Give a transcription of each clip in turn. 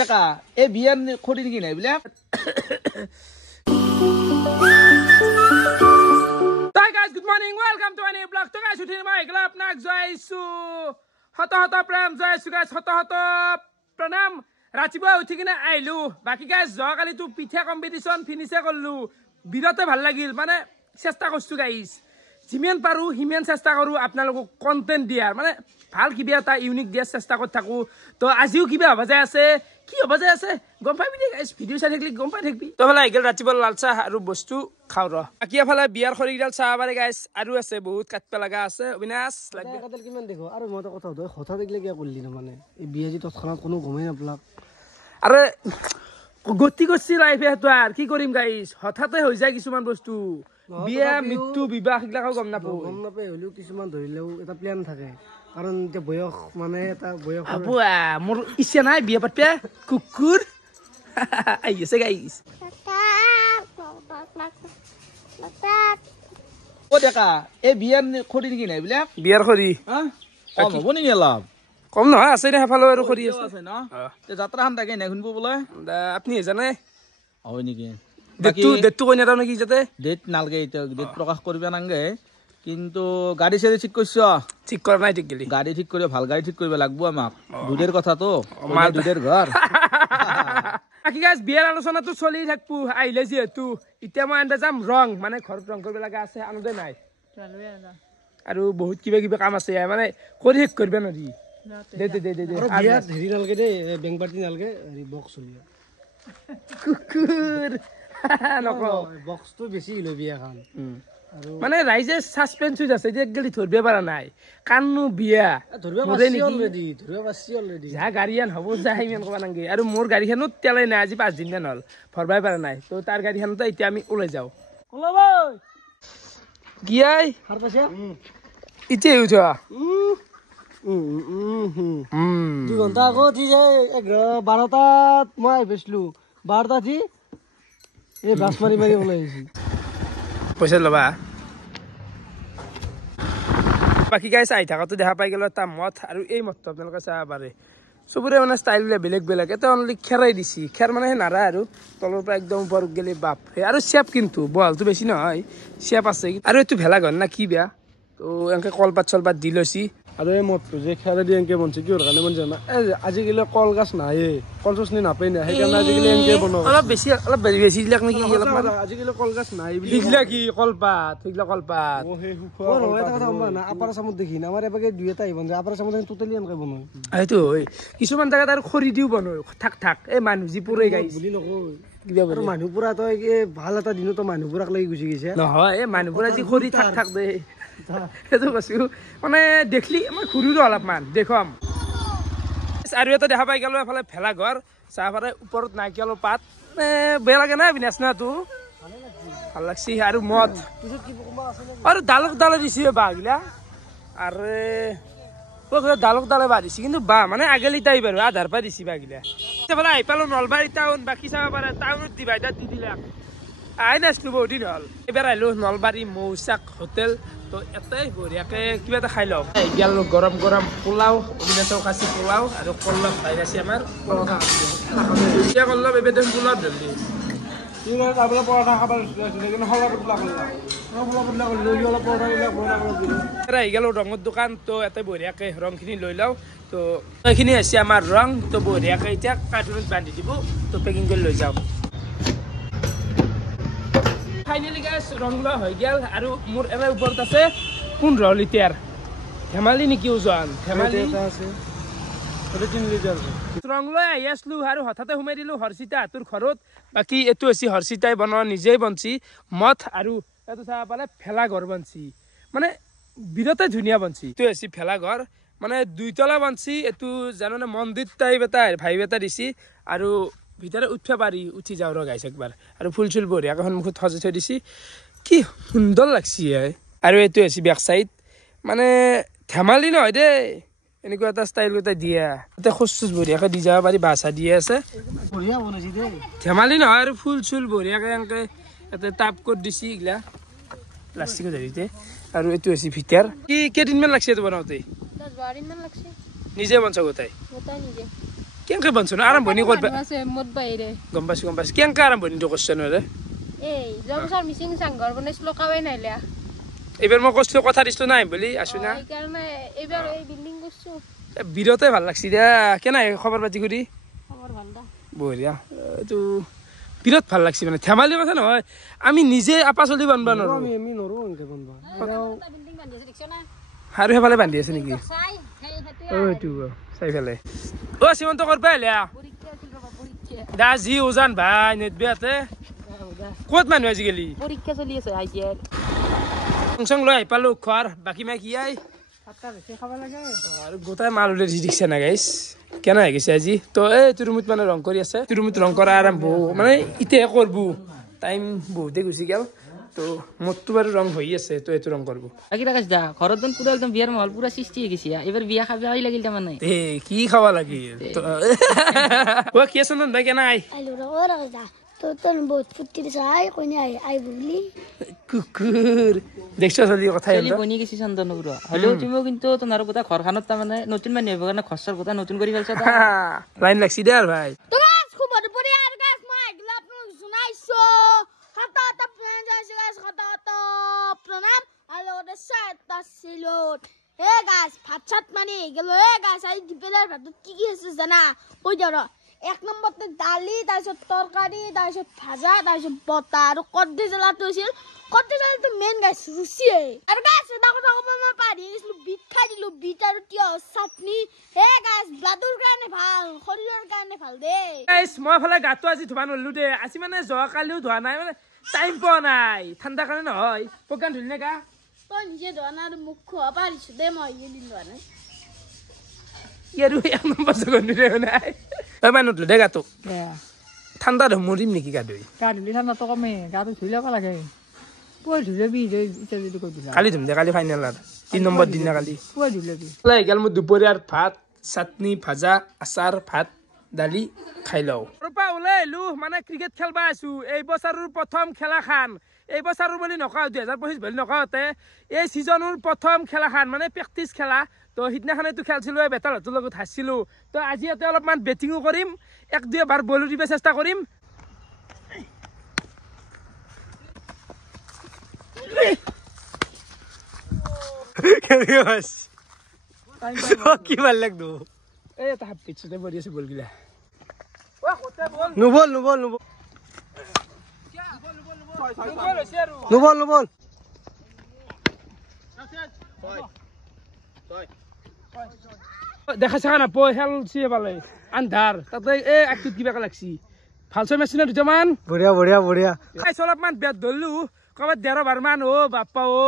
দেখা এই বিয়ার খড়ি নেকি নাই বুঝলে Hi guys, good morning. Welcome to a new vlog. So guys, uthi mai gala apnak jaisu. Hata pram jaisu guys. Hata pranam. Rachiba uthi kina ailu. Baki guys, jogali tu pitha competition finish kollu. Birote bhal lagil mane chesta korchu guys. Jimen paru himen chesta koru apnalok content diar mane ভাল কিবা এটা unique দিয়া চেষ্টা কৰি থাকো তো আজিও কিবা হবা যায় আছে কি হবা যায় আছে গম পাবি নে গাইস ভিডিও চাই থাকিলে গম পাই থাকিবি তো ভালে আইগেল ৰাতিপুৱা লাল চাহ আৰু বস্তু খাও ৰ আকি এফালে বিয়াৰ খৰিডাল চাহ বাৰে গাইস আৰু আছে বহুত কাটপা লাগা আছে অবিনাশ লাগবে কাটাল কিমান দেখো আৰু মই কথা হতো হঠাৎ দেখলে কি করলি না মানে এই বিয়া জি তৎক্ষণাৎ কোনো গমই নাপলাক আরে গতি করছি লাইফে তো আর কি কৰিম গাইস হঠাতে হৈ যায় কিছুমান বস্তু বিয়া মৃত্যু বিবাহ গিলাও গম নাপো হলেও কিছুমান ধৰিলেও এটা প্ল্যান থাকে কাৰণ যে বয়স মানে এটা বয়স আবুয়া মোৰ ইচ্ছা নাই বিয়া পাতপে কুকুৰ আইছে গাইস ও দেখা এই বিয়াৰ খড়ি নেকি নাই বুঝলে বিয়াৰ খৰি হ্যাঁ কম হব নেকি অলপ কম নহয় আছে নে হেফালে আৰু খৰি আছে আছে ন যাত্ৰাখান থাকে নাই শুনিব বোলে আপনি জানে হয় নেকি ডেটটো কৈ নেদাও নেকি যাতে ডেট নালগে এতিয়া ডেট প্ৰকাশ কৰিব নাংগে কিন্তু গাড়ী চাড়ী ঠিক কৰিছ ঠিক কৰা নাই ঠিক গেলি গাড়ী ঠিক কৰিব ভাল গাড়ী ঠিক কৰিব লাগবো আমাক দুধেৰ কথা তো দুধেৰ ঘৰ বাকি গাইজ বিয়াৰ আলোচনাটো চলি থাকবো আহিলে যিহেতু এতিয়া মই আনবা যাম ৰং মানে ঘৰত ৰং কৰিব লগা আছে আনোদে নাই আৰু বহুত কিবা কিবা কাম আছে মানে কৰি শেষ কৰিব নোৱাৰি দে আৰু বিয়াত হেৰি নালগে দে বেংক পাৰ্টি নালগে হেৰি বক্স চলি কুকুৰ নকওঁ বক্সটো বেছি লৈ বিয়াখন মানে ৰাইজে সাসপেন্স হৈ আছে যে গলি ধৰবে পাৰা নাই কান্নু বিয়া ধৰবে পাছি অলৰেডি যা গাড়ীয়ান হ'ব যা ইমান কবা নাংগে আৰু মোৰ গাড়ীখনো তেলাই নাই আজি 5 দিন মান হল ভৰবাই পাৰা নাই তো তাৰ গাড়ীখনতো এতিয়া আমি ওলাই যাও ওলাবই গিয়াই হার পাছে ইতে উঠা 2 ঘন্টা আগত উঠি যায় 12টাত মই আহিছিলো 12টা উঠি এই বাস মাৰি ওলাই আহিছি পইচা লবা বাকি গাইছ আই থাকাটো দেখা পাই গেল তা মত আৰু এই মতটো আপোনালোকে চাব পাৰে সবৰে মানে ষ্টাইল বেলেগ বেলেগ এটা অনলি খেৰাই দিছি খেৰ মানে নাৰা আৰু তলৰ পৰা একদম ওপৰ গেলি বাপ আৰু শেপ কিন্তু বলটো বেছি নহয় শেপ আছে আৰু এটো ভেলা গন না কি বেয়া তো এনেকে কলপাত চলপাত দি লৈছি আৰু এই মতটো যে খেৰে দি এনেকে বনছে কিহৰ কাৰণে বনছে না আজিকালি কল গাছ নাই কল চচনি নাপাই না সেইকাৰণে আজিকালি এনেকে বনাও অলপ বেছি দিলাক নেকি অলপ আজিকালি কল গাছ নাই বুলি দিলা কি কলপাত থইলা কলপাত ও হে হুফা এটা কথা কম না আপাৰ সামত দেখি না আমাৰ এবাগে দুই এটা আইবন যে আপাৰ সামত টোটালি এনেকে বনাই এইটো কিছুমান জায়গাত আৰু খৰি দিও বনাই থাক এই মানুহ জি পুৰে গাইছ বুলি নকয় কিবা আৰু মানুহ পুৰা তো ভাল এটা দিনত মানুহ পুৰাক লাগি গুচি গৈছে নহয় এই মানুহ পুৰা যি খৰি থাক দে সেইটো কৈছো মানে দেখলি মই ঘূৰিলো অলপমান দেখম আৰু এটা দেখা পাই গেলো এফালে ভেলা ঘৰ চাহপাতে ওপৰত নাৰিকলৰ পাত বেয়া লাগে না বিনাচনাটো ভাল লাগছি আৰু মদ আৰু দালক দিছি বাঘিলা আৰু দালক দালে বাঢ়িছি কিন্তু বা মানে আগেলি তাই বাৰু আধাৰ পৰা দিছি বাঘিলা এফালে আহি পালো নলবাৰী টাউন বাকী চাব পাৰে টাউনত ডিভাইডাৰ দি দিলাক আই নাছিলো বহুত দিন হল এবাৰ আহিলো নলবাৰী মৌচাক হোটেল তো এটাই বঢ়িয়াকে কিবা এটা খাই লওঁ গেল গৰম গৰম পোলাও অবিনাশৰ কাছি পোলাও আৰু কল্লভ ভাই আছে আমাৰ এতিয়া কল্লভ এবে দেখোন পোলাও ধৰিলি পৰঠা খাব কিন্তু আহি গেলো ৰঙৰ দোকান তো এটাই বঢ়িয়াকে ৰংখিনি লৈ লওঁ তো এইখিনি হৈছে আমাৰ ৰং তো বঢ়িয়াকে এতিয়া কাৰ্টুনত বান্ধি দিব তো পেকিং কৰি লৈ যাওঁ ফাইনেলি গাইছ ৰং লোৱা হৈ গেল আৰু মোৰ এনে ওপৰত আছে 15 লিটাৰ ধেমালি নেকি ওজন ধেমালি আছে 3 লিটাৰ ৰং লৈ আহি আছিলো আৰু হঠাতে সোমাই দিলো হৰ্ষিতা তোৰ ঘৰত বাকি এইটো হৈছে হৰ্ষিতাই বনোৱা নিজেই বনছি মঠ আৰু এইটো চাব পালে ভেলা ঘৰ বনছি মানে বিৰাটে ধুনীয়া বনছি এইটো হৈছে ভেলা ঘৰ মানে দুইতলা বনছি এইটো জাননে মন্দিৰ টাইপ এটা ভাইব এটা দিছি আৰু ভিতরে উঠতে পারি উঠি যাও র গাইছ একবার আর ফুল চুল বঢ়িয়াকে সন্মুখত সজাই থৈ দিছি কি সুন্দর লাগছি আৰু এইটো হৈছে বেক সাইড মানে ধেমালি নহয় দে এনেকুৱা এটা ষ্টাইল এটা দিয়া এটা খোজ বঢ়িয়াকে দি যাব পাৰি বাছা দিয়ে আছে বঢ়িয়া বনাইছি দে ধেমালি নহয় আৰু ফুল চুল বঢ়িয়াকে এনেকে এটা টাপ কৰি দিছি ইগলা প্লাষ্টিকৰ জৰিতে আৰু এইটো হৈছে ভিতৰ কি কেইদিনমান লাগছে এইটো বনাওঁতে 10-12 দিন মান লাগছে নিজে বনছ গোটাই নিজে কেনেকৈ বনচোন আৰম্ভণি কৰিব আছে মত বাহিৰে গম পাইছোঁ কেনেকৈ আৰম্ভণিটো কৰিছে নহ'লে এই জংছৰ মিচিং চাংঘৰ বনাইছিলোঁ কাৱাই নাইলা এইবাৰ মই কৈছিলোঁ কথা দিছিলোঁ নাই বুলি আছোঁ না সেইকাৰণে এইবাৰ এই বিল্ডিং কৰিছোঁ বিৰতে ভাল লাগছি দিয়া কেনে খবৰ পাতি কৰি খবৰ ভাল দা বঢ়িয়া এইটো বিৰাট ভাল লাগছি মানে ধেমালি কথা নহয় আমি নিজে আপা চলি বানব নোৱাৰোঁ আমি নৰো এনেকে বনবা বিল্ডিং বান্ধি আছে দেখিছ না আৰু সেইফালে বান্ধি আছে নেকি চাই সেই হেতু এইটো চাইফালে সীমন্ত কৰবা আহিলা পৰীক্ষা আছিল ৰবা পৰীক্ষা দা যি উজান ভাই নেটবিয়াতে ক'ত মানুহ আজিকালি পৰীক্ষা চলি আছে আইটিআই ফাংচন লৈ আহি পালোঁ খোৱাৰ বাকী মাই কি আই সাতটা বেছি খাব লাগে আৰু গোটাই মাল উলাই দি দিছে না গাইছ কেনে হৈ গৈছে আজি তো এইটো ৰুমত মানে ৰং কৰি আছে ৰুমত ৰং কৰা আৰম্ভ মানে এতিয়াহে কৰব টাইম বহুতে গুচি গ'ল তো মোৰতো বাৰু ৰং হৈ আছে তো এইটো ৰং কৰিব বাকি রাখাস দা ঘরত দন পুরো একদম বিয়ার মহল পুরো সৃষ্টি হয়ে গেছি এবার বিয়া খাবি আই লাগিল তার মানে এ কি খাওয়া লাগিল ও কি আছে নন ভাই কেনা আই আইলো রে ওরা যা তো তোর বহুত ফুটি চাই কইনি আই বুঝলি কুকুর দেখছো চলি কথা চলি বনি গেছি চন্দন পুরো হলেও তুমিও কিন্তু তোমার কথা ঘরখানত তার মানে নতুন মানে হইব কারণে খরচার কথা নতুন করে ফেলছ তা লাইন লাগছি দে আর ভাই তোমার খুব বড় পড়ে আর গাছ মাই গলা আপনি শুনাইছো হাতা হাতা প্ল্যান যাইছে গাছ হাতা হাতা প্রণাম আলো রে সাতা সিলোট এ গাছ ফাচ্ছাত মানে গেল এ গাছ আই দিবেলার ভাত কি আছে জানা কই যাও এক নম্বরতে ডালি তারপর তরকারি তারপর ভাজা তারপর বতা আর কদ্দি জ্বালাতে হয়েছিল কদ্দি জ্বালাতে মেন গাছ রুচিয়ে আর গাছ দেখো দেখো মই পারি গেছিলো বিট খাই দিলো বিট আর টিয়া চাটনি হে গাছ ব্লাডৰ কাৰণে ভাল শৰীৰৰ কাৰণে ভাল দে গাইস মই ফালে গাটো আজি ধুবা নললো দে আজি মানে যোৱা কালিও ধোৱা নাই মানে টাইম পোৱা নাই ঠাণ্ডা কাৰণে নহয় প্ৰগ্ৰাম ধুলি গা তই নিজে ধোৱা নাই আৰু মুখ খোৱা পাৰিছো দে মই এদিন ধোৱা নাই ইয়াৰো এক নম্বৰ জগন দিলে নাই এবাৰ নতুন দে গাটো ঠাণ্ডা মৰিম নেকি গা ধুই গা ধুলি ঠাণ্ডাটো কমে গাটো ধুই ল'ব লাগে পুৱাই ধুই ল'বি এতিয়া যদি কৈ দিলা কালি ধুম দে কালি ফাইনেল আৰু 3 নম্বৰ দিন না কালি পুৱাই ধুই ল'বি গেল মোৰ দুপৰীয়াৰ ভাত চাটনি ভাজা আচাৰ ভাত দালি খাই লওঁ পৰা ওলাই আহিলো মানে ক্ৰিকেট খেলবা আছো এই বছৰৰ প্ৰথম খেলাখান এই বছৰৰ বুলি নকওঁ 2025 বুলি নকওঁতে এই ছিজনৰ প্ৰথম খেলাখান মানে প্ৰেক্টিচ খেলা তো সিদিনাখনেতো খেলছিলো এই বেটালহঁতৰ লগত হাৰিছিলো তো আজি ইয়াতে অলপমান বেটিঙো কৰিম 1-2 বাৰ বলো দিব চেষ্টা কৰিম কি ভাল লাগতো এই এটা হাফ পিচতে পৰি আছে বলগিলা নুবল নুবল নুবল নুবল নুবল দেখা চাকা নাপয় খেলছি পালে আন্ধাৰ তাতে এই আগটোত কিবা লাগছি ভাল চাই মেচিনা দুটামান বঢ়িয়া বঢ়িয়া বঢ়িয়া অলপমান বেট ধৰলো ক'ৰবাত 11 মান অ বাপ্পা ঐ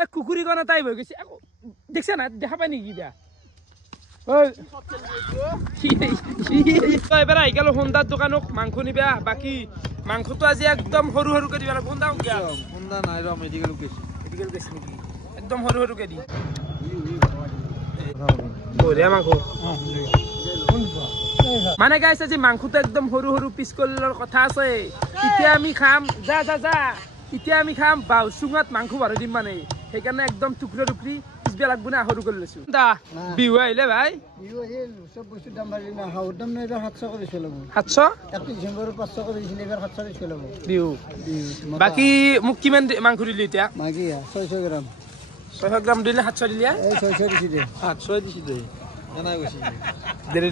এই কুকুৰী কণ এটাই হৈ গৈছে দেখছা না দেখা পাই নেকি কিবা এবাৰ আহি গেলো সোণদাৰ দোকানত মাংস নিবা বাকী মাংসটো আজি একদম সৰু সৰুকে দিবা সোণদা নাই ৰ মেডিকেল গৈছে নেকি একদম সৰু সৰুকে দি বঢ়িয়া মাংস মানে গাইছে আজি মাংসটো একদম সৰু সৰু পিচ কৰিলৰ কথা আছে এতিয়া আমি খাম যা যা যা এতিয়া আমি খাম বাউচুঙত মাংস ভৰাই দিম মানে সেইকাৰণে একদম টুকৰা টুকৰি পিছবে লাগব না সৰু কৰি লৈছো বিহু আহিলে ভাই বিহু আহিল চব বস্তু দাম বাঢ়িল না হাউৰ দাম নাই 700 কৰি চলাব 700 31 ডিচেম্বৰ 500 কৰি দিছিল এবাৰ 700 কৰি চলাব বিহু বাকি মোক কিমান মাংস দিলি এতিয়া মাগি 600 গ্ৰাম 600 গ্ৰাম দিলে 700 দিলি এই 600 দিছি দে 700 দিছি দে জানা গৈছি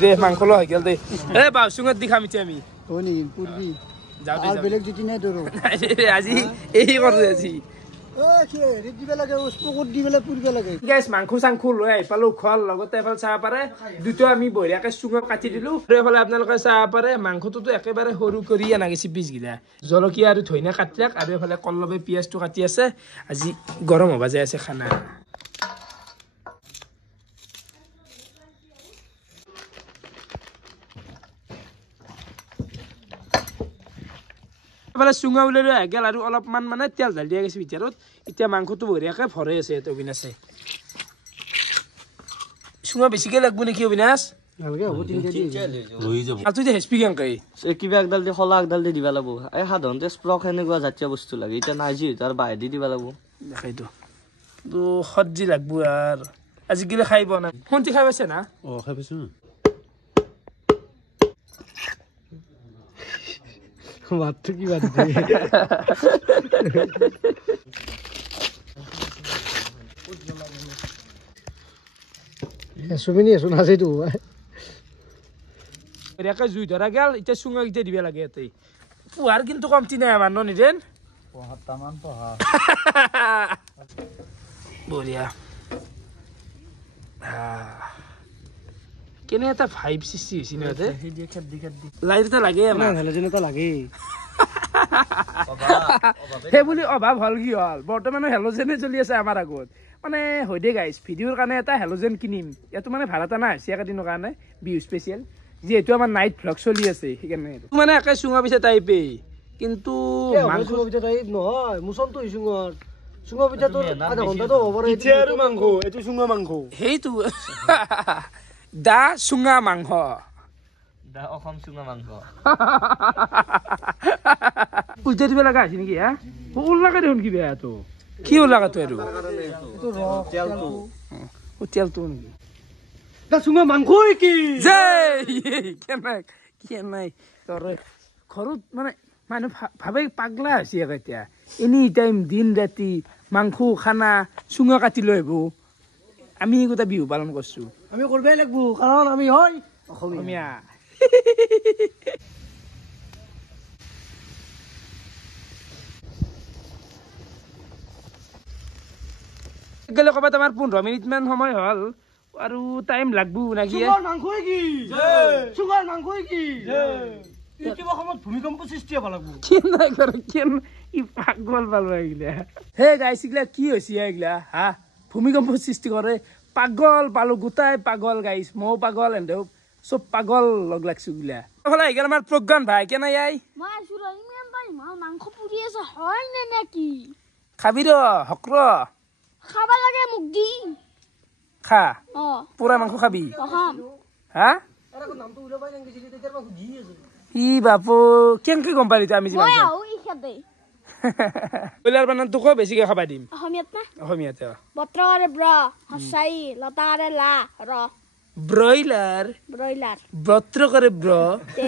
দে মাংস ল হৈ গেল দে এ বাউচুঙত দি খাম এতিয়া আমি হনি পুৰবি যাও দে আৰ বেলেগ জিতি নাই তোৰ আজি এই কৰো আজি ও কি ৰেড দিবা লাগে উস্পকুত দিবেলে পুৰবা লাগে গাইস মাংস সাংখু লৈ আহি পালো খোৱাৰ লগতে এফালে চাহ পাৰে দুটো আমি বঢ়িয়াকে চুঙত কাটি দিলো আৰু এফালে আপোনালোকে চাহ পাৰে মাংসটোতো একেবাৰে সৰু কৰি আনা গৈছে পিচ গিলা জলকীয়া আৰু ধইনা কাটিলাক আৰু এফালে কললবে পিয়াজটো কাটি আছে আজি গৰম হবা যায় আছে খানা এফালে চুঙা উলাই লৈ আহি গেল আৰু অলপমান মানে তেল ঢালি দিয়া গৈছে ভিতৰত এতিয়া মাংসটো বঢ়িয়াকে ভৰাই আছে ইয়াতে অবিনাশে চুঙা বেছিকে লাগব নেকি অবিনাশ নালগে হ'ব তিনটা দি ৰহি যাব আৰু তুই যে হেচপি কেনেকৈ কিবা একডাল দি খলা একডাল দি দিবা লাগব এই সাধাৰণতে স্প্ৰক এনেকুৱা জাতীয় বস্তু লাগে এতিয়া নাই যি তাৰ বাহিৰ দি দিবা লাগব দেখাইতো তো সজ্জি লাগব আৰু আজিকালি খাই পোৱা নাই শুনতি খাই পাইছে না খাই পাইছো ভাতটো কি বাদ দে সুমিনি আছো নাচেতো এটাকে জুই ধরা গেল এতিয়া চুঙা গিটা দিবা লাগে এতে পুয়ার কিন্তু কমতি নাই আমার নিদেন বঢ়িয়া কেনে এটা ভাইব সৃষ্টি হৈছে ন ইয়াতে লাইট এটা লাগে আমাৰ হেলজেন এটা লাগে সেই বুলি অভাৱ হল কি হল বৰ্তমানে হেলোজেনে চলি আছে আমাৰ আগত মানে হৈ দে গাইছ ভিডিঅ'ৰ কাৰণে এটা হেলোজেন কিনিম ইয়াতো মানে ভাড়া এটা নাই চিয়া দিনৰ কাৰণে বিহু স্পেচিয়েল যিহেতু আমাৰ নাইট ভ্লগ চলি আছে সেইকাৰণে মানে একে চুঙা পিছে টাইপেই কিন্তু মাংস পিঠা টাইপ নহয় মুচনটো চুঙৰ চুঙা পিঠাটো আধা ঘণ্টাটো হ'ব পাৰে পিঠা আৰু মাংস এইটো চুঙা মাংস সেইটো দা চুঙা মাংস দা অসম চুঙা মাংস উল্টা দিব লগা আছে নেকি হা উল্লাকে দেখোন কি বেয়া তো কি উল্লাকা তো আৰু তেলটো নেকি দা চুঙা মাংস কি যে কেনাই তৰে ঘৰত মানে মানুহ ভাবে পাগলা হৈছে এতিয়া এনি টাইম দিন ৰাতি মাংস খানা চুঙা কাটি লৈ আহিব আমি গোটা বিহু পালন কৰছো আমি কৰিবই লাগিব কাৰণ আমি হয় অসমীয়া গেলে ক'বাত আমাৰ 15 মিনিটমান সময় হ'ল আৰু টাইম লাগবো নাকি চুঙাৰ মাংস কি চুঙাৰ মাংস কি কিবা সময়ত ভূমিকম্প সৃষ্টি হ'ব লাগিব কেন নাই কৰে কেন ই পাগল পালো এইগিলা হে গাইছ ইগলা কি হৈছে এইগিলা হা ভূমিকম্প সৃষ্টি কৰে পাগল পালো গোটাই পাগল গাইছ মও পাগল এন্দেও সব পাগল লগ লাগছো গিলা হলা এইগিলা আমাৰ প্ৰজ্ঞান ভাই কেনে আই মই আছো ৰ ইমান পাই মাংস পুৰি আছে হয় নে নেকি খাবি ৰ হক্ৰ খাব লাগে মুখ দি খা অ পুৰা মাংস খাবি অহম হা আৰু নামটো উলাবাই নাংগিছিলি তেতিয়া মই সুধি আছো ই বাপু কেনকে গম পালি আমি মই যিমান আও ই খেদে বইলাৰ বানানটো কো বেছিকে খাবা দিম অসমীয়াত না অসমীয়াতে বত্ৰৰে ব্ৰ হসাই লতাৰে লা ৰ ব্ৰইলাৰ ব্ৰইলাৰ বত্ৰ কৰে ব্ৰ তে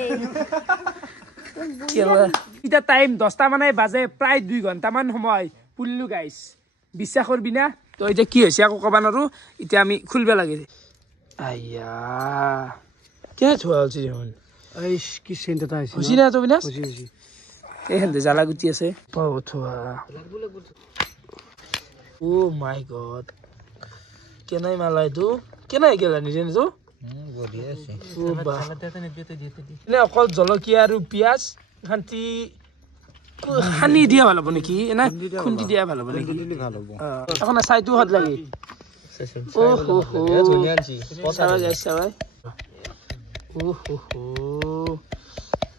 এতিয়া টাইম 10টা মানে বাজে প্ৰায় 2 ঘণ্টামান সময় পুল্লু গাইছ বিশ্বাস কৰবি না তো এতিয়া কি হৈছে আকৌ কবা নৰো এতিয়া আমি খুলবা লাগে আইয়া কেনে থোৱা হৈছে দেখোন এইছ কি চেণ্ট এটা আহিছে খুচি না তো বিনাশ খুচি খুচি এই হেন্দে জ্বালা গুটি আছে পাও থোৱা ও মাই গড কেনাই মালা এইটো কেনাই গেলা নিজে নিজে অকল জলকীয়া আৰু পিঁয়াজ খান্তি সানি দিয়া ভাল হ'ব নেকি এনে খুন্দি দিয়া ভাল হ'ব নেকি এখন চাইটো হত লাগে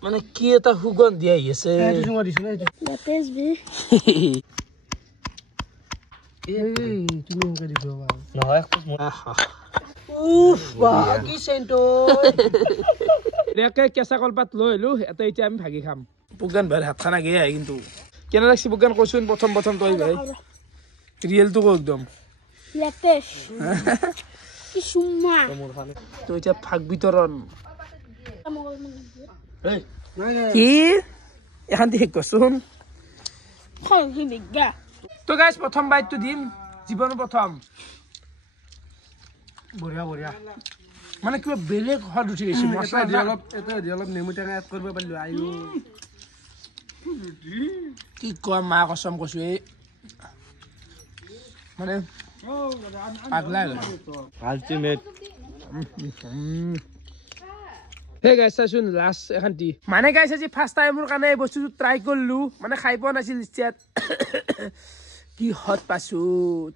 মানে কি এটা সুগন্ধি আহি আছে চুঙা দিছো না লেটেজ বি এই তুমি এনেকে দি দিবা নহয় উফ বাহ কি চেণ্ট একে কেঁচা কলপাত লৈ আহিলো এটা এতিয়া আমি ভাগি খাম পুগান ভাই হাত খানা গিয়ে আহি কিন্তু কেনে লাগছি পুগান কৈছোন প্ৰথম তই ভাই ৰিয়েলটো কো একদম লেটেজ কি সুমা তো এতিয়া ভাগ বিতৰণ নাই নাই কি এখান শেষ কৰচোন খং কি বিগা তো গাইছ প্ৰথম বাইটটো দিম জীৱনৰ প্ৰথম বঢ়িয়া বঢ়িয়া মানে কিবা বেলেগ হদ উঠি গৈছে মছলা দি অলপ নেমু টেঙা এড কৰিব পাৰিলো আইও কি কয় মা কসম কৈছো এই মানে পাগলা আল্টিমেট হে গাইছ চাচোন লাষ্ট এখন দি মানে গাইছ আজি ফাৰ্ষ্ট টাইমৰ কাৰণে এই বস্তুটো ট্ৰাই কৰিলো মানে খাই পোৱা নাছিল ইয়াত কি হত পাইছো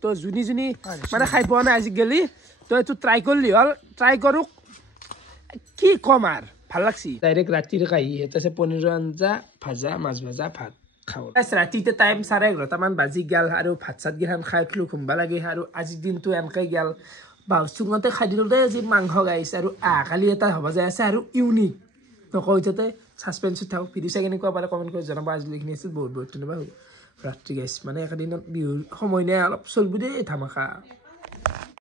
তো যোনি মানে খাই পোৱা নাই আজিকালি তো এইটো ট্ৰাই কৰিলি হ'ল ট্ৰাই কৰোঁ কি কম আৰু ভাল লাগছি ডাইৰেক্ট ৰাতিৰ কাহি এটা আছে পনীৰৰ আঞ্জা ভাজা মাছ ভাজা ভাত খাওঁ ৰাতিতে টাইম 11:30মান বাজি গেল আৰু ভাত চাত গিলান খাই উঠলো ঘুমবা লাগে আৰু আজিৰ দিনটো এনেকৈ গেল বাউচুঙতে খাই দিলোঁ দেই আজি মাংস গাইছ আৰু কালি এটা হ'ব যায় আছে আৰু ইউনিক নকওঁ এতিয়াতে ছাছপেন্সত থাকক ভিডিঅ' চাই কেনেকুৱা পালে কমেণ্ট কৰি জনাব আজিলৈ এইখিনি আছিল বহুত বহুত ধন্যবাদ ৰাত্ৰি গাইছ মানে একেদিনত বিহুৰ সময় নাই অলপ চলবো দেই ধামাকা